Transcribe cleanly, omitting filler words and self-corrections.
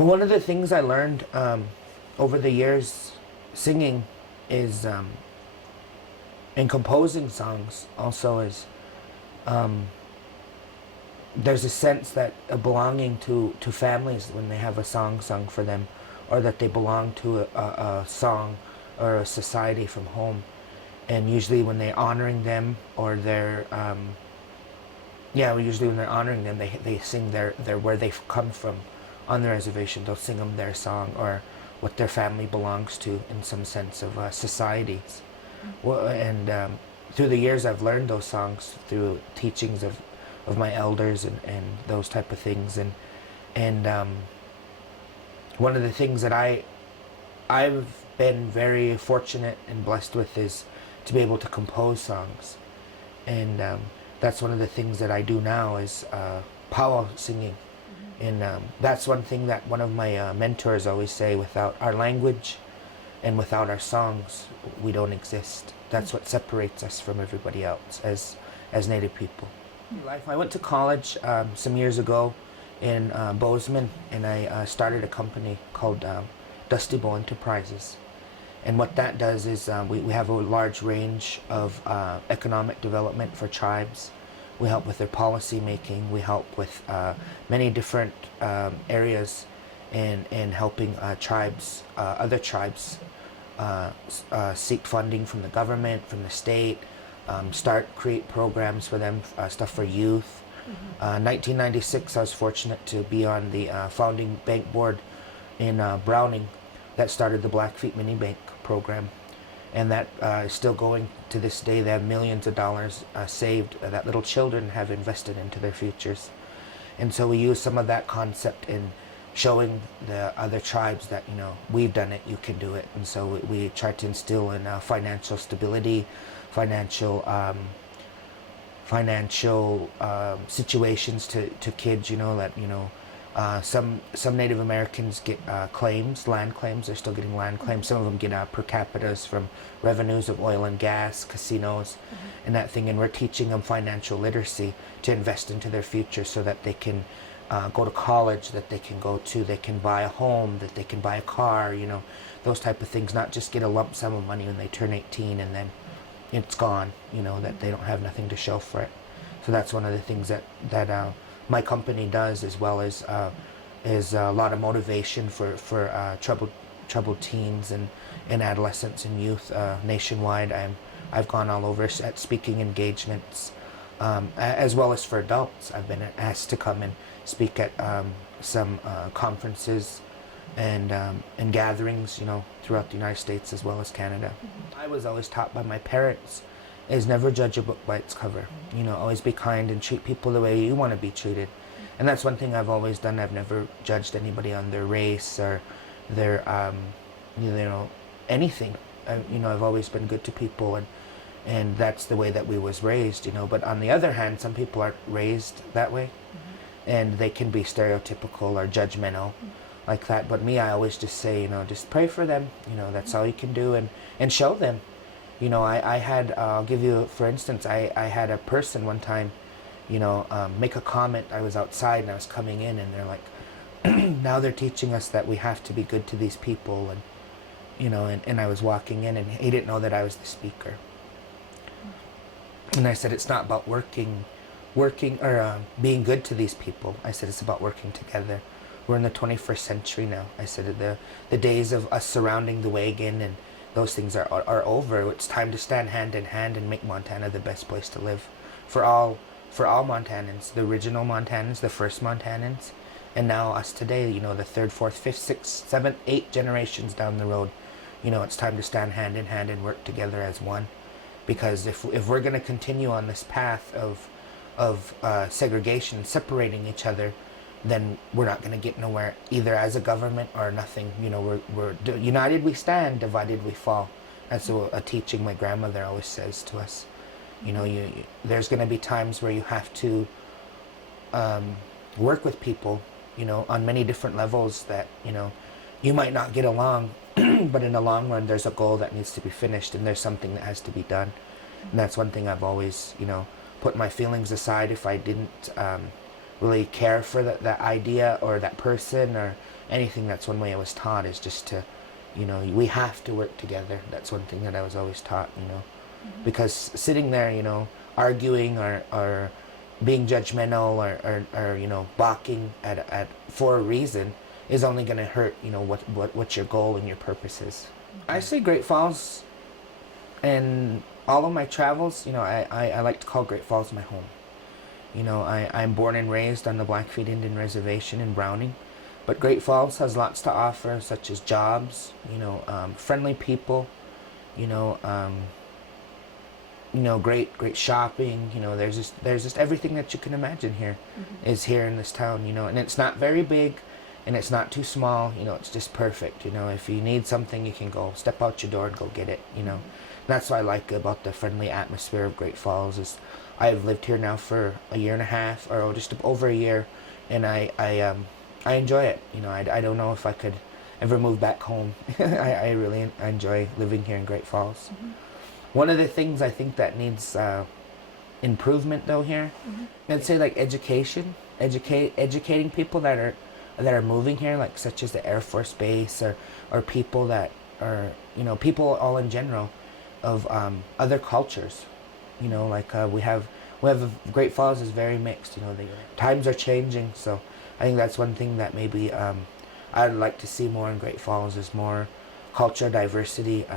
Well, one of the things I learned over the years singing is in composing songs also is there's a sense that a belonging to families when they have a song sung for them, or that they belong to a song or a society from home. And usually when they're honoring them, or they're usually when they're honoring them, they sing their where they've come from on the reservation. They'll sing them their song, or what their family belongs to in some sense of societies. Well, and through the years I've learned those songs through teachings of my elders and those type of things. And one of the things that I've been very fortunate and blessed with is to be able to compose songs. And that's one of the things that I do now is powwow singing. And that's one thing that one of my mentors always say: without our language and without our songs, we don't exist. That's what separates us from everybody else as Native people. Life. I went to college some years ago in Bozeman, and I started a company called Dusty Bow Enterprises. And what that does is we have a large range of economic development for tribes. We help with their policy making. We help with many different areas in helping tribes, other tribes, seek funding from the government, from the state, create programs for them, stuff for youth. 1996, I was fortunate to be on the founding bank board in Browning that started the Blackfeet Mini Bank program. And that is still going to this day. They have millions of dollars saved that little children have invested into their futures. And so we use some of that concept in showing the other tribes that, you know, we've done it, you can do it. And so we try to instill in financial stability, financial situations to kids, you know, that, you know, some Native Americans get claims, land claims. They're still getting land claims. Some of them get per capitas from revenues of oil and gas, casinos, and that thing. And we're teaching them financial literacy to invest into their future, so that they can go to college, that they can buy a home, that they can buy a car, you know, those type of things. Not just get a lump sum of money when they turn 18 and then it's gone, you know, that they don't have nothing to show for it. So that's one of the things that my company does, as well as is a lot of motivation for troubled teens and adolescents and youth nationwide. I've gone all over at speaking engagements, as well as for adults. I've been asked to come and speak at some conferences and gatherings, you know, throughout the United States as well as Canada. I was always taught by my parents is never judge a book by its cover. You know, always be kind and treat people the way you want to be treated. And that's one thing I've always done. I've never judged anybody on their race or their, you know, anything. You know, I've always been good to people, and that's the way that we was raised, you know. But on the other hand, some people aren't raised that way, and they can be stereotypical or judgmental like that. But me, I always just say, you know, just pray for them. You know, that's all you can do, and show them. You know, I had, I'll give you, for instance, I had a person one time, you know, make a comment. I was outside and I was coming in, and they're like, now they're teaching us that we have to be good to these people, and, you know, and I was walking in, and he didn't know that I was the speaker. And I said, it's not about working or being good to these people. I said, it's about working together. We're in the 21st century now. I said, the days of us surrounding the wagon and those things are over. It's time to stand hand in hand and make Montana the best place to live for all Montanans, the original Montanans, the first Montanans, and now us today, you know, the 3rd, 4th, 5th, 6th, 7th, 8th generations down the road. You know, it's time to stand hand in hand and work together as one. Because if we're going to continue on this path of segregation, separating each other, then we're not going to get nowhere, either as a government or nothing. You know, we're united we stand, divided we fall. That's a teaching my grandmother always says to us. You know, there's going to be times where you have to work with people, you know, on many different levels that, you know, you might not get along, but in the long run, there's a goal that needs to be finished, and there's something that has to be done. And that's one thing I've always, you know, put my feelings aside if I didn't really care for that idea or that person, or anything, that's one way I was taught, is just to, we have to work together. That's one thing that I was always taught, because sitting there, arguing or being judgmental or balking at for a reason is only going to hurt, what your goal and your purpose is. I say Great Falls, and all of my travels, I like to call Great Falls my home. I'm born and raised on the Blackfeet Indian Reservation in Browning, but Great Falls has lots to offer, such as jobs, friendly people, great shopping. There's just everything that you can imagine here is here in this town. And it's not very big, and it's not too small. It's just perfect. If you need something, you can go step out your door and go get it. That's what I like about the friendly atmosphere of Great Falls. Is I've lived here now for a year and a half, or just over a year, and I enjoy it. I don't know if I could ever move back home. I really enjoy living here in Great Falls. One of the things I think that needs improvement though here, I'd say like educating people that are moving here, like such as the Air Force Base or people that are people all in general of other cultures. We have Great Falls is very mixed. The times are changing, so I think that's one thing that maybe I'd like to see more in Great Falls is more culture diversity.